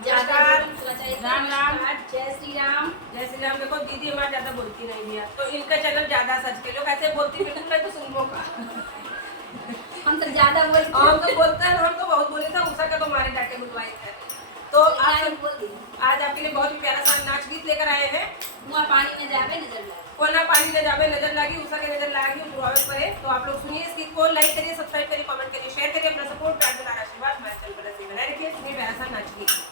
राम राम। जय श्री राम। जय श्री राम। देखो दीदी हमारे ज्यादा बोलती नहीं दिया, तो इनका चैनल ज्यादा सर्च के लोग ऐसे बोलती बिल्कुल नहीं, तो सुन का हम तो ज्यादा बोलते हम तो बोलते हैं, हम तो बहुत बोले थे, उषा का तो हमारे डाके बुलवाए थे। तो आज आपके लिए बहुत ही प्यारा सा नाच गीत लेकर आए हैं। वहाँ पानी में जावे नजर लागे, कोना पानी में जावे नजर लागी, उषा के नजर लागी उस पर। तो आप लोग सुनिए इस गीत को, लाइक करिए, सब्सक्राइब करिए, कमेंट करिए, शेयर करिए, अपना सपोर्ट प्यार दुलार आशीर्वाद हमारे चैनल पर बनाए रखिए। सुनिए प्यारा सा नाच गीत।